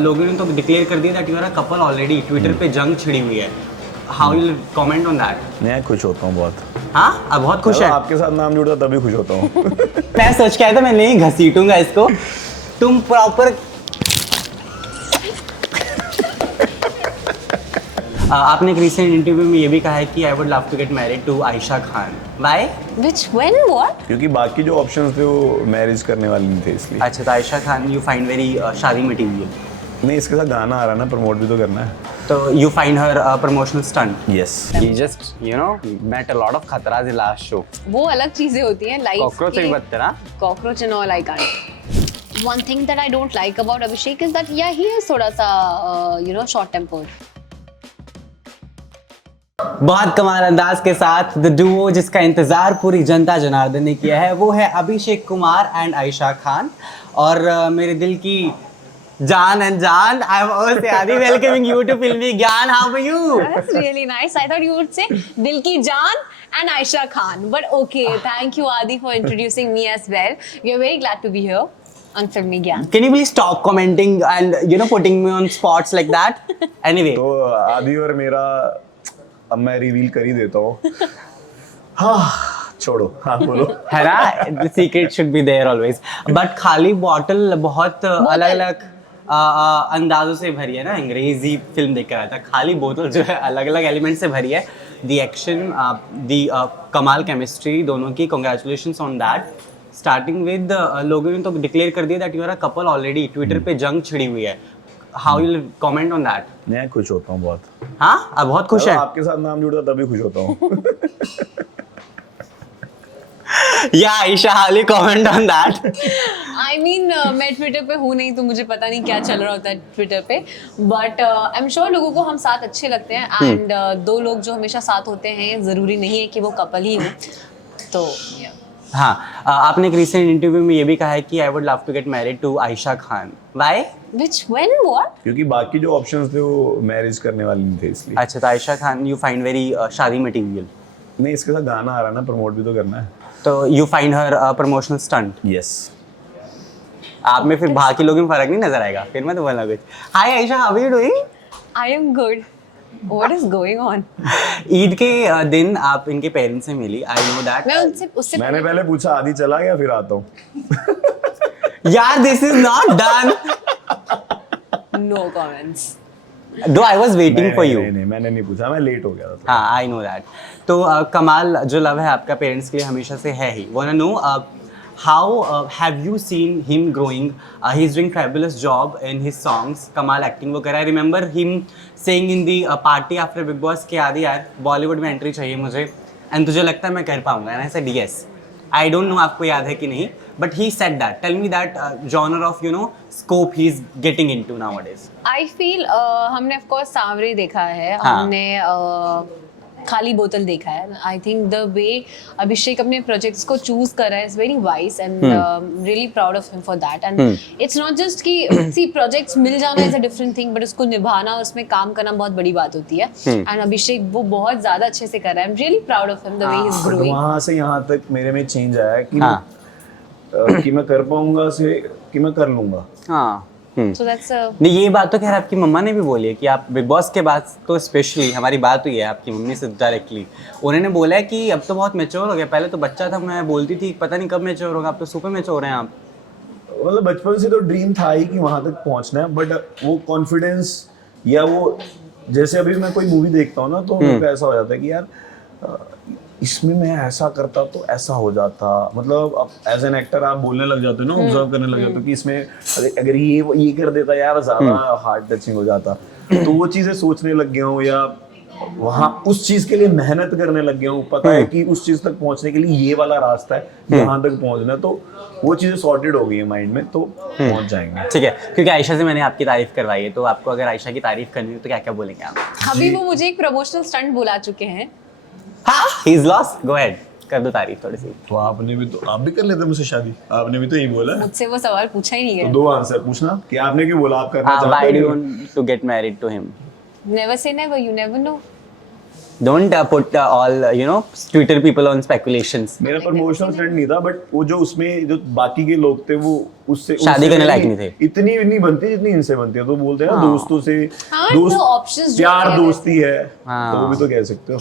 लोगों ने तो डिक्लेयर कर दिया that you are a couple already, Twitter पे जंग छिड़ी हुई है। How will comment on that? मैं खुश होता हूँ बहुत। हाँ, अब बहुत खुश है। आपके साथ नाम जुड़ता तभी खुश होता हूँ। मैं सोच के आया था मैं नहीं घसीटूंगा इसको। तुम प्रॉपर आपने एक रिसेंट इंटरव्यू में ये भी कहा है कि I would love to get married to Ayesha Khan. Why? Which, when, what? क्योंकि बाकी जो ऑप्शंस थे वो मैरिज करने वाले नहीं थे इसलिए। अच्छा, तो Ayesha Khan you find very शादी मटेरियल। नहीं, इसके साथ गाना आ रहा है ना, प्रमोट भी तो करना है। तो you find her promotional stunt. Yes. He just, you know, met a lot of खतराज in last show. वो अलग चीजें होती हैं लाइफ Cockroach से भी बदतर, हाँ? Cockroach and all I can't. One thing that I don't like about Abhishek is that yeah, he is थोड़ा सा short tempered. बहुत कमाल अंदाज के साथ द डुओ जिसका इंतजार पूरी जनता जनार्दन ने किया है वो है अभिषेक कुमार एंड आयशा खान। और मेरे दिल की जान अनजान, I am Adi welcoming you to Filmy Gyaan. How are you? That's really nice. I thought you would say दिल की जान and Aisha Khan. But okay, thank you Adi for introducing me as well. We are very glad to be here on Filmy Gyan. Can you please stop commenting and putting me on spots like that? Anyway, तो आदि और मेरा अब मैं reveal कर ही देता हूँ। हाँ छोड़ो, हाँ बोलो। है ना, the secret should be there always. But खाली बॉटल बहुत अलग अलग अंदाजों से भरी है ना। अंग्रेजी फिल्म देख कर आया था। खाली बोतल जो है अलग अलग एलिमेंट से भरी है। दी एक्शन, दी कमाल केमिस्ट्री दोनों की, congratulations on that. Starting with लोगों ने तो डिक्लेयर कर दिया that you are a couple already, Twitter पे जंग छिड़ी हुई है। How will comment on that? मैं खुश होता हूँ बहुत। हाँ, अब बहुत खुश है। आपके साथ नाम जुड़ता तभी खुश होता हूँ। या Ayesha, how will comment on that? I mean, मैं ट्विटर पे हूँ नहीं तो मुझे पता नहीं क्या चल रहा होता है ट्विटर पे। बट आई एम श्योर लोगों को हम साथ अच्छे लगते हैं। एंड दो लोग जो हमेशा साथ होते हैं जरूरी नहीं है कि वो कपल ही हो। तो yeah. हाँ, आपने एक रिसेंट इंटरव्यू में ये भी कहा है कि I would love to get married to Ayesha Khan. Why? Which, when, what? क्योंकि बाकी जो ऑप्शंस थे वो मैरिज करने वाले नहीं थे इसलिए। अच्छा, तो Ayesha Khan you find very शादी मटेरियल। नहीं, इसके साथ गाना आ रहा है ना, प्रमोट भी तो करना है। तो you find her promotional stunt. Yes. आप में फिर बाकी लोगों में फर्क नहीं नजर आएगा, फिर मैं तो बोलना कुछ। Hi Ayesha, how are you doing? I am good. What is going on? Eid के दिन आप इनके पेरेंट्स से मिली, आई नो मैं दैट। उससे मैंने पहले पूछा आदि चला गया, फिर आता हूँ। यार, this is not done. no comments. दो I was waiting for you. नहीं, मैंने नहीं पूछा, मैं लेट हो गया था। हाँ, आई नो दैट। तो कमाल जो लव है आपका पेरेंट्स के लिए हमेशा से है ही। Want to know how have you seen him growing? He is doing fabulous job in his songs. कमाल एक्टिंग वो कर रहा है। Remember him saying in the party after Bigg Boss के आदि यार बॉलीवुड में एंट्री चाहिए मुझे एंड तुझे लगता है मैं कर पाऊंगा? And I said yes. I don't know आपको याद है कि नहीं, but he said that. Tell me that genre of scope he is getting into nowadays. I feel हमने of course सांवरे देखा है। हाँ। हमने खाली बोतल देखा है। आई थिंक द वे अभिषेक अपने प्रोजेक्ट्स को चूज कर रहा है is very wise and really proud of him for that. And it's not just कि सी प्रोजेक्ट्स मिल जाना is a different thing, but उसको निभाना और उसमें काम करना बहुत बड़ी बात होती है। एंड अभिषेक वो बहुत ज्यादा अच्छे से कर रहा है। I am really proud of him the way he is growing. वहाँ से यहाँ तक मेरे में चेंज आया है कि हाँ। कि मैं कर पाऊंगा से कि मैं कर लूंगा। हाँ। सो दैट्स नहीं, ये बात तो खैर आपकी मम्मा ने भी बोली है कि आप बिग बॉस के बाद तो स्पेशली हमारी बात हुई है आपकी मम्मी से डायरेक्टली। उन्होंने बोला है कि अब तो बहुत मैच्योर हो गया, पहले तो बच्चा था, मैं बोलती थी पता नहीं कब मैच्योर होगा, अब तो सुपर मैच्योर हैं आप। मतलब बचपन से तो ड्रीम था ही कि वहां तक पहुंचना है, बट वो कॉन्फिडेंस या वो जैसे अभी मैं कोई मूवी देखता हूँ ना तो मेरे को ऐसा हो जाता है कि यार इसमें मैं ऐसा करता तो ऐसा हो जाता। मतलब अब एज एन एक्टर आप बोलने लग जाते हो ना, ऑब्जर्व करने लग जाते हो कि इसमें अगर ये कर देता यार ज्यादा हार्ट टचिंग हो जाता। तो वो चीजें सोचने लग गया हूँ या वहाँ उस चीज के लिए मेहनत करने लग गया हूँ। पता है कि उस चीज तक पहुंचने के लिए ये वाला रास्ता है, यहाँ तक पहुंचना है, तो वो चीजें सॉर्टेड हो गई है माइंड में, तो पहुंच जाएंगे। ठीक है, क्योंकि आयशा से मैंने आपकी तारीफ करवाई है, तो आपको अगर आयशा की तारीफ करनी हो तो क्या क्या बोलेंगे आप? अभी वो मुझे एक प्रमोशनल स्टंट बुला चुके हैं। हाँ, he is lost. Go ahead, कर दो तारीफ थोड़ी सी। तो आप भी कर लेते मुझसे शादी? आपने भी तो यही बोला। मुझसे वो सवाल पूछा ही नहीं तो है। दो आंसर पूछना कि आपने क्यों बोला आप करना चाहते हो। Why do you want to get married to him? Never say never, you never know. Don't put all Twitter people on speculations. मेरा प्रमोशनल फ्रेंड नहीं था, बट वो जो उसमें जो बाकी के लोग थे वो उससे शादी करने लायक नहीं थे। इतनी नहीं बनती जितनी इनसे बनती है। तो बोलते हैं ना, हाँ। दोस्तों से हाँ, दोस्त तो options जो प्यार है दोस्ती है, हाँ। तो वो भी तो कह सकते हो।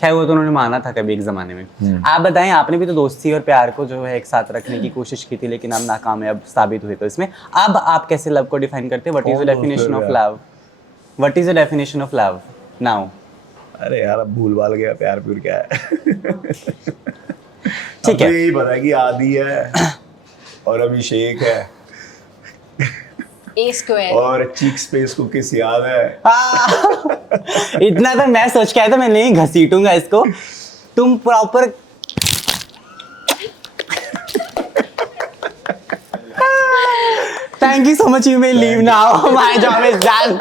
खैर वो तो उन्होंने माना था कभी एक जमाने में। आप बताएं, आपने भी तो दोस्ती और प्यार को जो है एक साथ रखने की कोशिश की थी, लेकिन आप नाकामयाब साबित हुए। तो इसमें अब आप कैसे लव को डिफाइन करते हैं? व्हाट इज द कौन दोस्त डेफिनेशन है ऑफ यार? Love? What is the definition of love now? अरे यार, अब भूल भाल गया प्यार प्यूर क्या है। ठीक है। अब तो यही पता है कि आदि है और अभिषेक है A square. और चीक स्पेस को किस याद है। इतना तो मैं सोच के आया था, मैं नहीं घसीटूंगा इसको। तुम proper thank you so much, you may leave now, my job is done.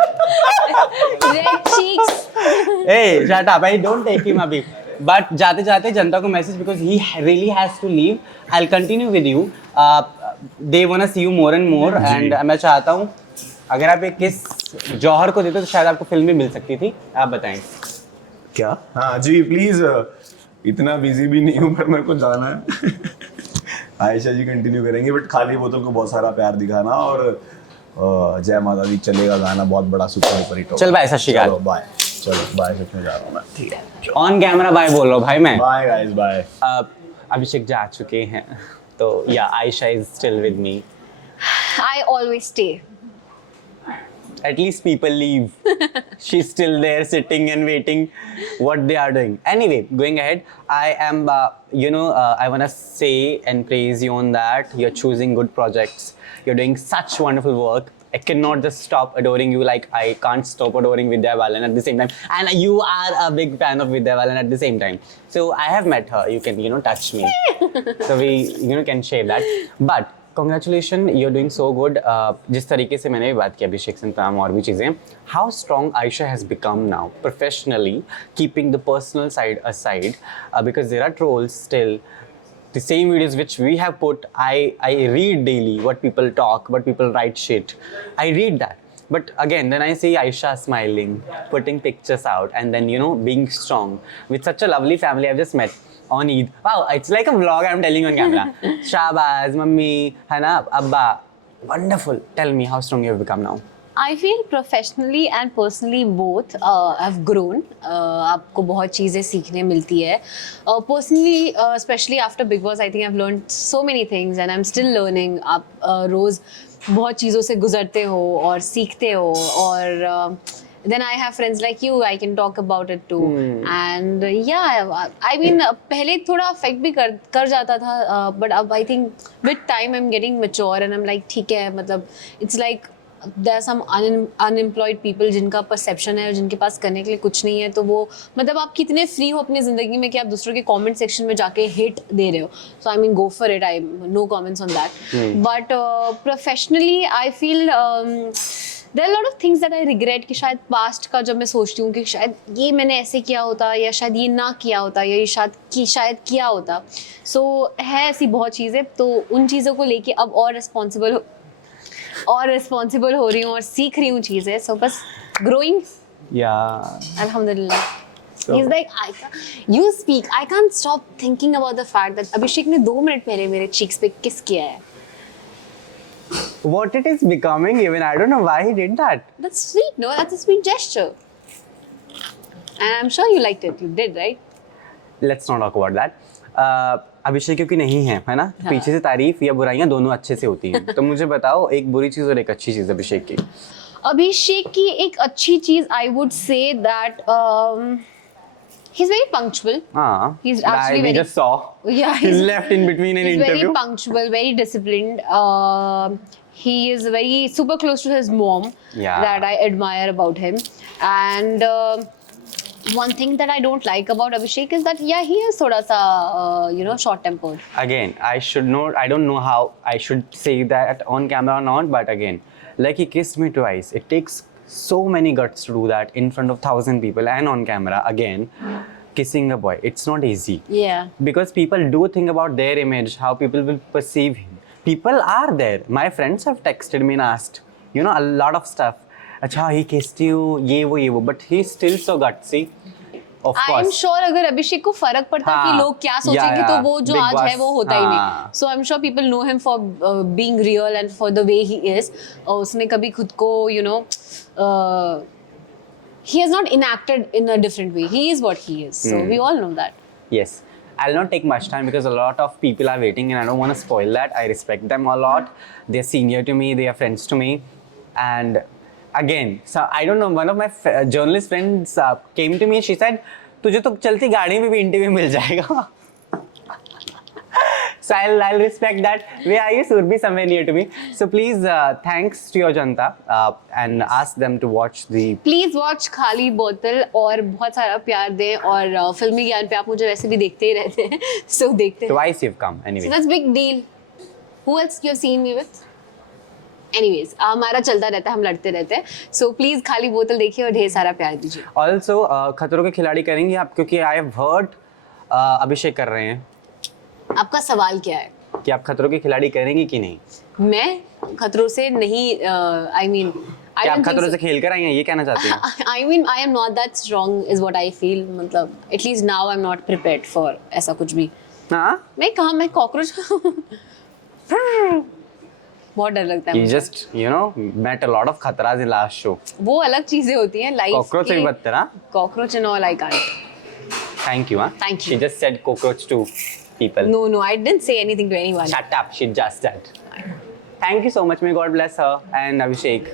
Red cheeks. Hey, shut up! I don't take him अभी। But जाते जाते जनता को message, because he really has to leave. I'll continue with you. They wanna see you more and more, and मैं चाहता हूँ अगर आप एक किस जौहर को देते तो शायद आपको फिल्म भी मिल सकती थी। आप बताएं। क्या? हाँ जी, प्लीज। इतना बिजी भी नहीं हूँ, पर मेरे को जाना है। आयशा जी कंटिन्यू करेंगे, बट खाली बोतल को बहुत सारा प्यार दिखाना, और जय माता दी चलेगा गाना बहुत बड़ा सुपर डुपर हिट होगा। चल बाय, सत श्री अकाल। बाय। चलो बाय, सच में जा रहा हूँ मैं। ठीक है, ऑन कैमरा बाय बोल रहा हूँ भाई मैं। Bye guys, bye. अभिषेक जा चुके हैं, तो या Ayesha is still with me. I always stay. At least people leave. She's still there sitting and waiting what they are doing. Anyway, going ahead, I am, I want to say and praise you on that. You're choosing good projects. You're doing such wonderful work. I cannot just stop adoring you like I can't stop adoring Vidya Balan at the same time. And you are a big fan of Vidya Balan at the same time. So I have met her. You can, touch me. So we, can share that. But congratulations, you're doing so good. जिस तरीके से मैंने भी बात की अभिषेक से, तमाम और भी चीज़ें, how strong Aisha has become now professionally, keeping the personal side aside, because there are trolls still. The same videos which we have put, I read daily what people talk, what people write shit. I read that. But again, then I see Aisha smiling, putting pictures out, and then, being strong with such a lovely family I've just met on Eid. Wow, it's like a vlog I'm telling on camera. Shabaz, mummy, है ना, Abba. Wonderful. Tell me how strong you have become now. I feel professionally and personally both have grown. आपको बहुत चीज़ें सीखने मिलती है. Personally, especially after Bigg Boss, I think I've learned so many things and I'm still learning. आप रोज़ बहुत चीज़ों से गुजरते हो और सीखते हो, और then I have friends like you, I can talk about it too. And yeah, I mean, पहले थोड़ा affect भी कर जाता था, but अब I think with time I'm getting mature and I'm like ठीक है, मतलब it's like there are some unemployed people जिनका perception है और जिनके पास करने के लिए कुछ नहीं है, तो वो मतलब आप कितने फ्री हो अपनी ज़िंदगी में कि आप दूसरों के कमेंट सेक्शन में जाके हिट दे रहे हो. So I mean, go for it. I no comments on that. But professionally, I feel there are a lot of things that I regret कि शायद past का जब मैं सोचती हूँ कि शायद ये मैंने ऐसे किया होता, या शायद ये ना किया होता, या ये शायद किया होता. So है ऐसी बहुत चीज़ें, तो उन चीज़ों को लेके अब और रिस्पॉन्सिबल हो रही हूँ और सीख रही हूँ चीज़ें. So बस growing. Yeah. Alhamdulillah. So- He's like, you speak. I can't stop thinking about the fact that अभिषेक ने 2 मिनट पहले मेरे cheeks पे kiss किया है. What it is becoming, even I don't know why he did that. That's sweet, no? That's a sweet gesture. And I'm sure you liked it. You did, right? Let's not talk about that. अभिषेक क्योंकि नहीं है ना, हाँ. पीछे से तारीफ या बुराइयां दोनों अच्छे से होती हैं. तो मुझे बताओ एक बुरी चीज और एक अच्छी चीज अभिषेक की. अभिषेक की एक अच्छी चीज, I would say that he's very punctual. हाँ. He's actually we very- just saw. Yeah, He's left in between an he's interview. very punctual, very disciplined. He is very super close to his mom. Yeah. That I admire about him. And one thing that I don't like about Abhishek is that he is thoda sa short tempered. Again, I don't know how I should say that on camera or not, but again, like he kissed me twice. It takes so many guts to do that in front of 1,000 people and on camera. Again, kissing a boy, it's not easy. Yeah. Because people do think about their image, how people will perceive him. People are there. My friends have texted me and asked, a lot of stuff. Acha, he kissed you, ye wo, but he's still so gutsy. Of I am course sure अगर अभिषेक को फर्क पड़ता हाँ, कि लोग क्या या, सोचेंगे तो वो जो Big आज है Boss, वो होता ही नहीं. हाँ. So I am sure people know him for being real and for the way he is. उसने कभी खुद को you know he has not enacted in a different way. He is what he is. So we all know that. Yes. I'll not take much time because a lot of people are waiting and I don't want to spoil that. I respect them a lot. They're senior to me, they are friends to me. And again, so I don't know, one of my journalist friends came to me and she said, तुझे तो चलती गाड़ी में भी interview मिल जाएगा. So I'll respect that. Where are you? Surbi somewhere near to me. So please, thanks to your janta and ask them to watch the. Please watch खाली बोतल और बहुत सारा प्यार दें और फिल्मी ज्ञान पे आप मुझे वैसे भी देखते ही रहते हैं. So देखते हैं. Twice you've come anyway. So that's big deal. Who else you have seen me with? Anyways, हमारा चलता रहता है, हम लड़ते रहते हैं. So please खाली बोतल देखिए और ढेर सारा प्यार दीजिए. Also, खतरों के खिलाड़ी करेंगे आप क्योंकि I have heard अभिषेक कर रहे हैं. आपका सवाल क्या है? कि आप खतरों के खिलाड़ी करेंगी कि नहीं? मैं खतरों से नहीं I mean I क्या आप don't think खतरों so. से खेल कर आई हैं ये कहना चाहती हैं? I mean I am not that strong is what I feel. मतलब at least now I'm not prepared for ऐसा कुछ भी. हाँ? मैं कॉकरोच बहुत डर लगता है You मुझे. just met a lot of खतराs in last show. वो अलग चीजें होती हैं लाइफ Cockroach से भी बदतर हाँ? Cockroach and all I can't. Thank you हाँ. Thank you. She just said cockroach to people. No, I didn't say anything to anyone. Shut up. She just said. Thank you so much. May God bless her and Abhishek.